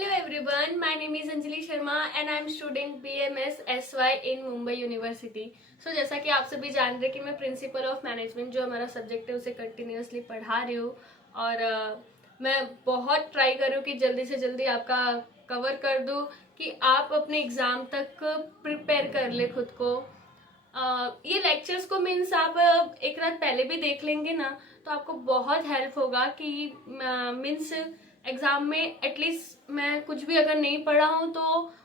Hello everyone, my name is Anjali Sharma and I am student BMS SY in Mumbai university. So जैसा कि आप सभी जान रहे कि मैं प्रिंसिपल ऑफ मैनेजमेंट जो हमारा सब्जेक्ट है उसे कंटिन्यूअसली पढ़ा रही हूँ और मैं बहुत ट्राई कर रही हूँ कि जल्दी से जल्दी आपका कवर कर दूँ कि आप अपने एग्ज़ाम तक प्रिपेयर कर ले खुद को। ये लेक्चर्स को मीन्स आप एक रात पहले भी देख लेंगे ना तो आपको बहुत हेल्प होगा कि मीन्स एग्जाम में एटलीस्ट मैं कुछ भी अगर नहीं पढ़ा हूँ तो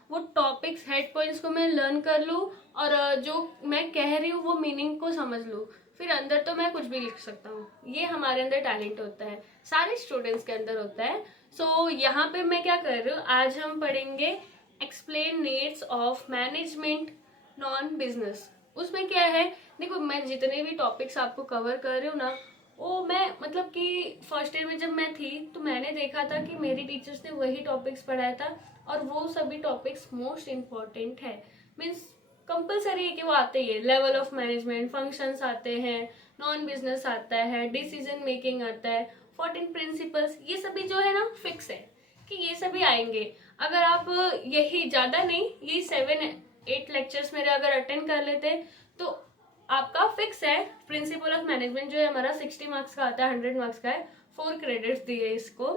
वो टॉपिक्स हेड पॉइंट्स को मैं लर्न कर लूँ और जो मैं कह रही हूँ वो मीनिंग को समझ लूँ, फिर अंदर तो मैं कुछ भी लिख सकता हूँ। ये हमारे अंदर टैलेंट होता है, सारे स्टूडेंट्स के अंदर होता है। सो यहाँ पे मैं क्या कर रही हूँ, आज हम पढ़ेंगे explain needs of management non business. उसमें क्या है, देखो मैं जितने भी टॉपिक्स आपको कवर कर रही हूँ ना वो मैं मतलब कि फर्स्ट ईयर में जब मैं थी तो मैंने देखा था कि मेरी टीचर्स ने वही टॉपिक्स पढ़ाया था और वो सभी टॉपिक्स मोस्ट इम्पॉर्टेंट है। मीन्स कंपलसरी है कि वो आते ही है। लेवल ऑफ मैनेजमेंट, फंक्शंस आते हैं, नॉन बिजनेस आता है, डिसीजन मेकिंग आता है, 14 प्रिंसिपल्स, ये सभी जो है ना फिक्स है कि ये सभी आएंगे। अगर आप यही ज़्यादा नहीं, ये 7-8 लेक्चर्स मेरे अगर अटेंड कर लेते तो आपका फिक्स है। प्रिंसिपल ऑफ मैनेजमेंट जो है हमारा 60 मार्क्स का आता है, 100 मार्क्स का है, 4 क्रेडिट्स दिए इसको।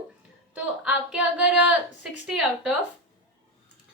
तो आपके अगर 60 आउट ऑफ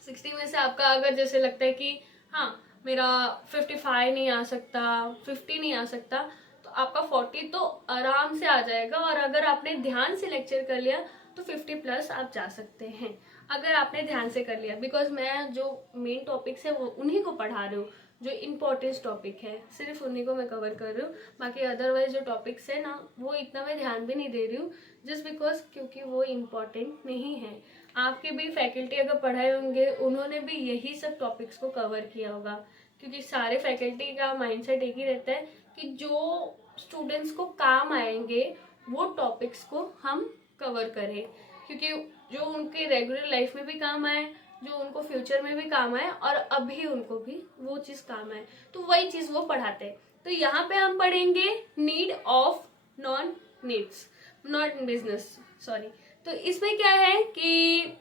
60 में से आपका अगर जैसे लगता है कि हाँ मेरा 55 नहीं आ सकता, 50 नहीं आ सकता, तो आपका 40 तो आराम से आ जाएगा। और अगर आपने ध्यान से लेक्चर कर लिया तो 50 प्लस आप जा सकते हैं अगर आपने ध्यान से कर लिया। बिकॉज मैं जो मेन टॉपिक्स है वो उन्हीं को पढ़ा रही हूँ, जो इम्पोर्टेंट टॉपिक है सिर्फ उन्हीं को मैं कवर कर रही हूँ। बाकी अदरवाइज जो टॉपिक्स है ना वो इतना मैं ध्यान भी नहीं दे रही हूँ, जस्ट बिकॉज क्योंकि वो इम्पोर्टेंट नहीं है। आपके भी फैकल्टी अगर पढ़ाए होंगे उन्होंने भी यही सब टॉपिक्स को कवर किया होगा, क्योंकि सारे फैकल्टी का माइंडसेट एक ही रहता है कि जो स्टूडेंट्स को काम आएंगे वो टॉपिक्स को हम कवर करें, क्योंकि जो उनके रेगुलर लाइफ में भी काम आए, जो उनको फ्यूचर में भी काम आए और अभी उनको भी वो चीज़ काम आए, तो वही चीज़ वो पढ़ाते हैं। तो यहाँ पे हम पढ़ेंगे need of non needs not business, sorry. तो इसमें क्या है कि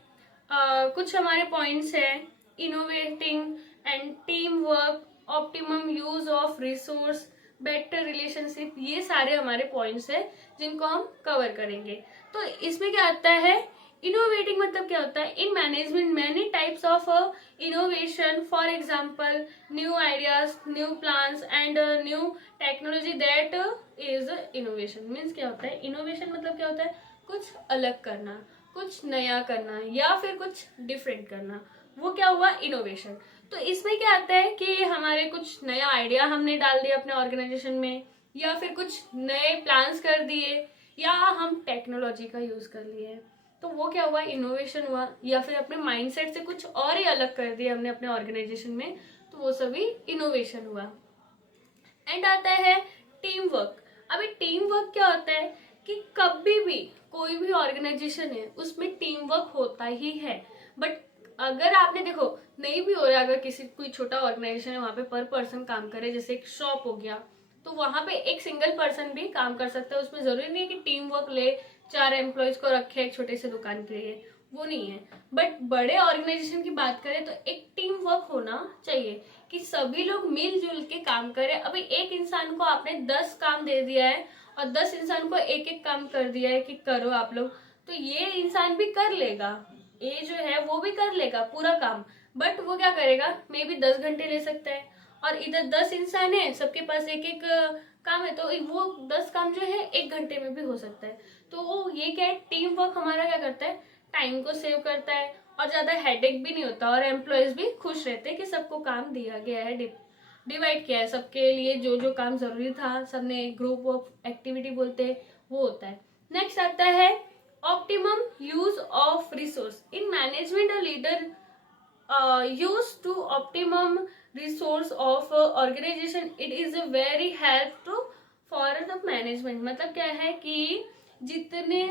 कुछ हमारे पॉइंट्स हैं, innovating and team work, optimum use of resource, better relationship, ये सारे हमारे पॉइंट्स हैं जिनको हम कवर करेंगे। तो इसमें क्या आता है, इनोवेटिंग मतलब क्या होता है, in management many types of innovation, for example new ideas, new plans and new technology, that is innovation. Means क्या होता है, इनोवेशन मतलब क्या होता है, कुछ अलग करना, कुछ नया करना या फिर कुछ डिफरेंट करना, वो क्या हुआ, इनोवेशन। तो इसमें क्या आता है कि हमारे कुछ नया आइडिया हमने डाल दिया अपने ऑर्गेनाइजेशन में, या फिर कुछ नए प्लान्स कर दिए, या हम टेक्नोलॉजी का यूज कर लिए, तो वो क्या हुआ, इनोवेशन हुआ। या फिर अपने माइंडसेट से कुछ और ही अलग कर दिया हमने अपने ऑर्गेनाइजेशन में, तो वो सभी इनोवेशन हुआ। एंड आता है टीम वर्क। अभी टीम वर्क क्या होता है कि कभी भी कोई भी ऑर्गेनाइजेशन है उसमें टीम वर्क होता ही है। बट अगर आपने देखो नहीं भी हो रहा, अगर किसी कोई छोटा ऑर्गेनाइजेशन है वहां पे पर पर्सन काम करे, जैसे एक शॉप हो गया, तो वहां पे एक सिंगल पर्सन भी काम कर सकता है। उसमें जरूरी नहीं है कि टीम वर्क ले, 4 एम्प्लॉयज को रखे एक छोटे से दुकान के लिए, वो नहीं है। बट बड़े ऑर्गेनाइजेशन की बात करें तो एक टीम वर्क होना चाहिए कि सभी लोग मिलजुल के काम करें। अभी एक इंसान को आपने 10 काम दे दिया है और 10 इंसान को एक एक काम कर दिया है कि करो आप लोग, तो ये इंसान भी कर लेगा, ये जो है वो भी कर लेगा पूरा काम, बट वो क्या करेगा, मे बी 10 घंटे ले सकता है। और इधर 10 इंसान है, सबके पास एक एक काम है, तो वो 10 काम जो है 1 घंटे में भी हो सकता है। तो ये क्या है, टीम वर्क हमारा क्या करता है, टाइम को सेव करता है और ज्यादा हेडेक भी नहीं होता, और एम्प्लॉयज भी खुश रहते हैं कि सबको काम दिया गया है, डिवाइड किया है सबके लिए, जो जो काम जरूरी था सबने ग्रुप ऑफ एक्टिविटी बोलते हैं वो होता है। नेक्स्ट आता है optimum use of resource in management. A leader use to optimum resource of organization, it is a very help to for the management। मतलब क्या है कि जितने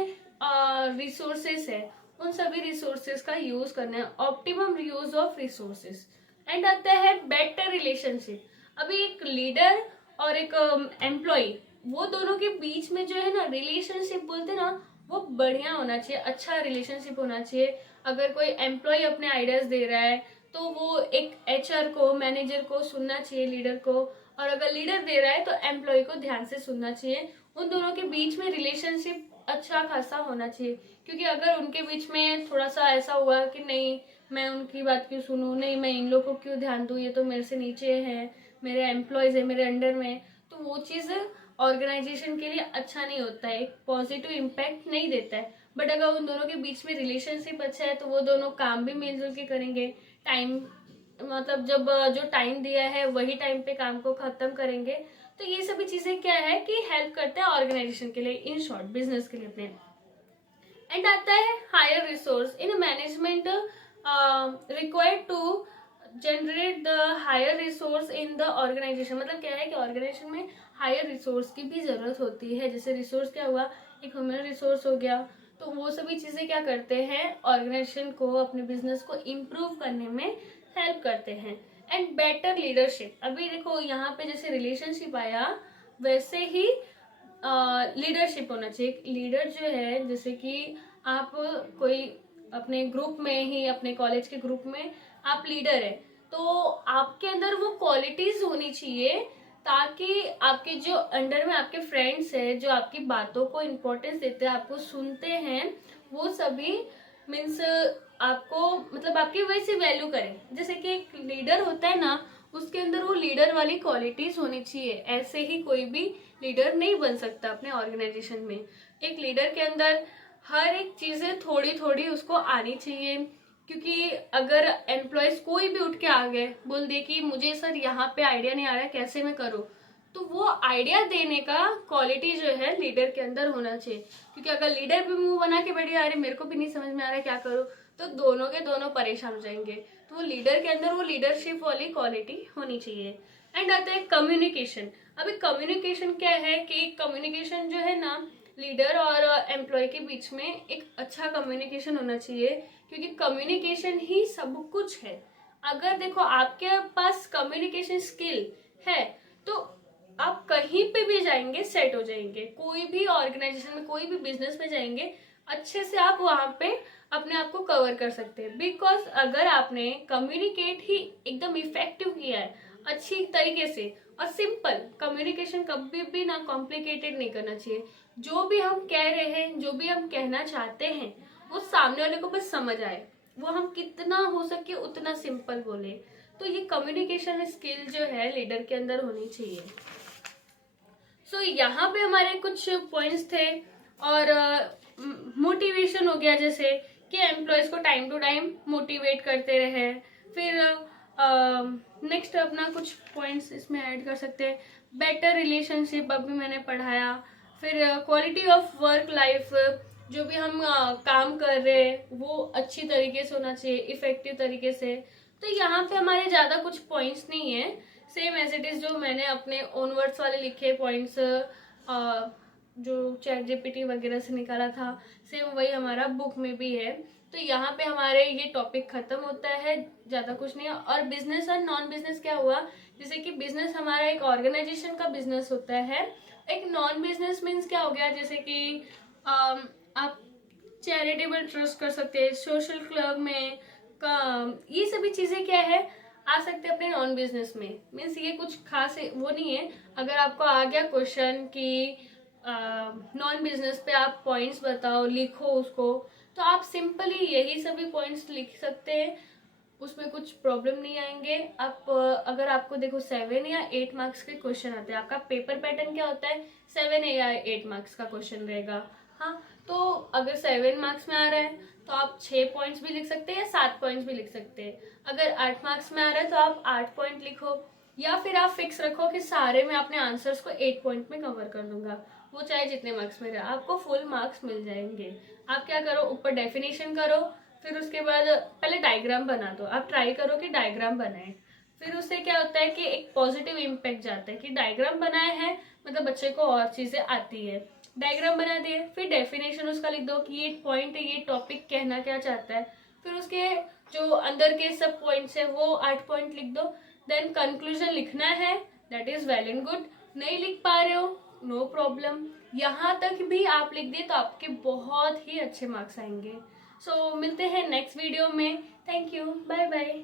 रिसोर्सेस है उन सभी रिसोर्सेस का यूज करना है, optimum use of resources. And आता है बेटर रिलेशनशिप। अभी एक लीडर और एक एम्प्लॉय, वो दोनों के बीच में जो है ना रिलेशनशिप बोलते ना, वो बढ़िया होना चाहिए, अच्छा रिलेशनशिप होना चाहिए। अगर कोई एम्प्लॉय अपने आइडियाज दे रहा है तो वो एक एचआर को, मैनेजर को सुनना चाहिए, लीडर को, और अगर लीडर दे रहा है तो एम्प्लॉय को ध्यान से सुनना चाहिए। उन दोनों के बीच में रिलेशनशिप अच्छा खासा होना चाहिए, क्योंकि अगर उनके बीच में थोड़ा सा ऐसा हुआ कि नहीं मैं उनकी बात क्यों सुनूं, नहीं मैं इन लोगों को क्यों ध्यान दूं, ये तो मेरे से नीचे है, मेरे एम्प्लॉयज है मेरे अंडर में, तो वो चीज़ ऑर्गेनाइजेशन के लिए अच्छा नहीं होता है, एक पॉजिटिव इम्पैक्ट नहीं देता है। बट अगर उन दोनों के बीच में रिलेशनशिप अच्छा है तो वो दोनों काम भी मिलजुल के करेंगे, टाइम मतलब जब जो टाइम दिया है वही टाइम पे काम को खत्म करेंगे। तो ये सभी चीजें क्या है कि हेल्प करते हैं ऑर्गेनाइजेशन के लिए, इन शॉर्ट बिजनेस के लिए अपने। एंड आता है hire resource in management required to generate the hire resource in the organisation. मतलब क्या है कि ऑर्गेनाइजेशन में हायर रिसोर्स की भी जरूरत होती है। जैसे रिसोर्स क्या हुआ, एक ह्यूमन रिसोर्स हो गया, तो वो सभी चीजें क्या करते हैं, ऑर्गेनाइजेशन को, अपने बिजनेस को इम्प्रूव करने में हेल्प करते हैं। एंड बेटर लीडरशिप, अभी देखो यहाँ पे जैसे रिलेशनशिप आया वैसे ही लीडरशिप होना चाहिए। लीडर जो है, जैसे कि आप कोई अपने ग्रुप में ही, अपने कॉलेज के ग्रुप में आप लीडर है, तो आपके अंदर वो क्वालिटीज होनी चाहिए ताकि आपके जो अंडर में आपके फ्रेंड्स है, जो आपकी बातों को इम्पोर्टेंस देते हैं, आपको सुनते हैं, वो सभी मीन्स आपको मतलब आपकी वैसी वैल्यू करें। जैसे कि एक लीडर होता है ना, उसके अंदर वो लीडर वाली क्वालिटीज होनी चाहिए। ऐसे ही कोई भी लीडर नहीं बन सकता अपने ऑर्गेनाइजेशन में। एक लीडर के अंदर हर एक चीजें थोड़ी थोड़ी उसको आनी चाहिए, क्योंकि अगर एम्प्लॉयज कोई भी उठ के आ गए, बोल दे कि मुझे सर यहाँ पे आइडिया नहीं आ रहा है, कैसे मैं करूँ, तो वो आइडिया देने का क्वालिटी जो है लीडर के अंदर होना चाहिए। क्योंकि अगर लीडर भी मुंह बना के बैठ गया, अरे मेरे को भी नहीं समझ में आ रहा है क्या करूँ, तो दोनों के दोनों परेशान हो जाएंगे। तो वो लीडर के अंदर वो लीडरशिप वाली क्वालिटी होनी चाहिए। एंड आता है कम्युनिकेशन। अभी कम्युनिकेशन क्या है कि कम्युनिकेशन जो है ना, लीडर और एम्प्लॉय के बीच में एक अच्छा कम्युनिकेशन होना चाहिए, क्योंकि कम्युनिकेशन ही सब कुछ है। अगर देखो आपके पास कम्युनिकेशन स्किल है तो आप कहीं पे भी जाएंगे सेट हो जाएंगे। कोई भी ऑर्गेनाइजेशन में, कोई भी बिजनेस में जाएंगे, अच्छे से आप वहां पे अपने आप को कवर कर सकते हैं। बिकॉज अगर आपने कम्युनिकेट ही एकदम इफेक्टिव किया है अच्छी तरीके से, और सिंपल कम्युनिकेशन, कभी भी ना कॉम्प्लिकेटेड नहीं करना चाहिए। जो भी हम कह रहे हैं, जो भी हम कहना चाहते हैं, वो सामने वाले को बस समझ आए, वो हम कितना हो सके उतना सिंपल बोले। तो ये कम्युनिकेशन स्किल जो है लीडर के अंदर होनी चाहिए। सो यहाँ पे हमारे कुछ पॉइंट्स थे। और मोटिवेशन हो गया, जैसे कि एम्प्लॉयज को टाइम टू टाइम मोटिवेट करते रहे। फिर नेक्स्ट अपना कुछ पॉइंट्स इसमें ऐड कर सकते हैं। बेटर रिलेशनशिप अभी मैंने पढ़ाया। फिर क्वालिटी ऑफ वर्क लाइफ, जो भी हम काम कर रहे हैं वो अच्छी तरीके से होना चाहिए, इफेक्टिव तरीके से। तो यहाँ पे हमारे ज़्यादा कुछ पॉइंट्स नहीं है, सेम एज इट इज जो मैंने अपने ओन वर्ड्स वाले लिखे पॉइंट्स जो चैट जीपीटी वगैरह से निकाला था, सेम वही हमारा बुक में भी है। तो यहाँ पे हमारे ये टॉपिक खत्म होता है, ज़्यादा कुछ नहीं है। और बिजनेस और नॉन बिजनेस क्या हुआ, जैसे कि बिजनेस हमारा एक ऑर्गेनाइजेशन का बिजनेस होता है। एक नॉन बिजनेस मीन्स क्या हो गया, जैसे कि आप चैरिटेबल ट्रस्ट कर सकते हैं, सोशल क्लब में ये सभी चीज़ें क्या है आ सकते हैं अपने नॉन बिजनेस में। मीन्स ये कुछ खास वो नहीं है। अगर आपको आ गया क्वेश्चन कि नॉन बिजनेस पे आप पॉइंट्स बताओ, लिखो उसको, तो आप सिंपली यही सभी पॉइंट्स लिख सकते हैं, उसमें कुछ प्रॉब्लम नहीं आएंगे। आप अगर आपको देखो 7 या 8 मार्क्स के क्वेश्चन आते हैं, आपका पेपर पैटर्न क्या होता है, 7 या 8 मार्क्स का क्वेश्चन रहेगा। हाँ, तो अगर 7 मार्क्स में आ रहा है तो आप 6 पॉइंट्स भी लिख सकते हैं या 7 पॉइंट्स भी लिख सकते हैं। अगर 8 मार्क्स में आ रहा है तो आप 8 पॉइंट लिखो, या फिर आप फिक्स रखो कि सारे मैं अपने आंसर्स को 8 पॉइंट में कवर कर दूंगा, वो चाहे जितने मार्क्स में रहे, आपको फुल मार्क्स मिल जाएंगे। आप क्या करो, ऊपर डेफिनेशन करो, फिर उसके बाद पहले डायग्राम बना दो। आप ट्राई करो कि डायग्राम बनाए, फिर उससे क्या होता है कि एक पॉजिटिव इम्पैक्ट जाता है कि डायग्राम बनाए हैं मतलब बच्चे को और चीजें आती है। डायग्राम बना दिए, फिर डेफिनेशन उसका लिख दो कि ये पॉइंट, ये टॉपिक कहना क्या चाहता है। फिर उसके जो अंदर के सब पॉइंट्स है वो 8 पॉइंट लिख दो। देन कंक्लूजन लिखना है, that is well and good. नहीं लिख पा रहे हो, नो प्रॉब्लम। यहाँ तक भी आप लिख दिए तो आपके बहुत ही अच्छे मार्क्स आएंगे। सो मिलते हैं नेक्स्ट वीडियो में। Thank you, bye bye.